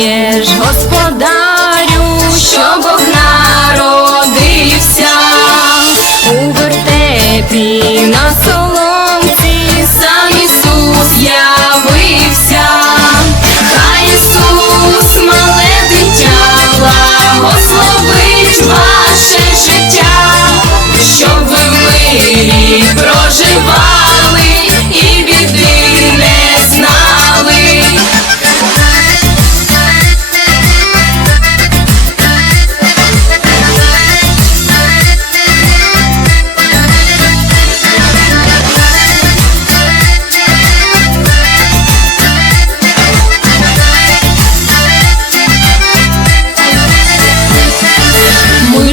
Wiesz,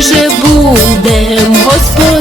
же будем, Господь.